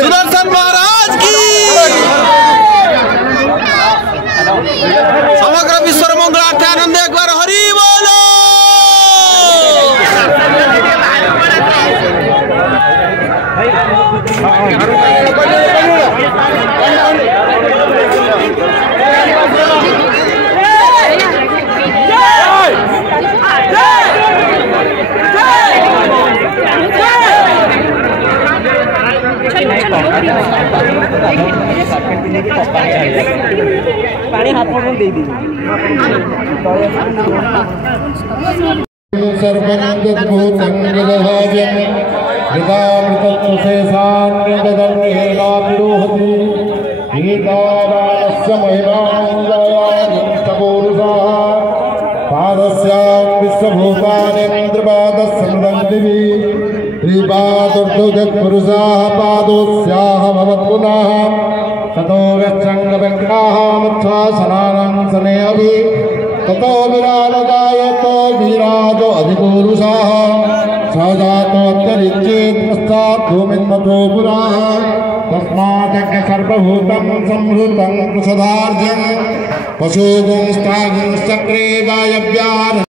सुदर्शन महाराज की समग्र विश्व मंगलार्थ आनंद एक बार हरि बोलो। पानी हाथ में दे दी पुरुषाः पादोस्याः भवत्पुनः ततो व्यक्षङ्गव्यङ्गाः सने अभि ततो विराजगायतो विराजो अधिपुरुषाः स जातोऽत्यरिच्येत् पश्चात् भूमिन्मतो पुराः तस्मात् सर्वभूतं संहृतं प्रसदार्जं पशुगुंस्तागुंश्चक्रे वायव्यान्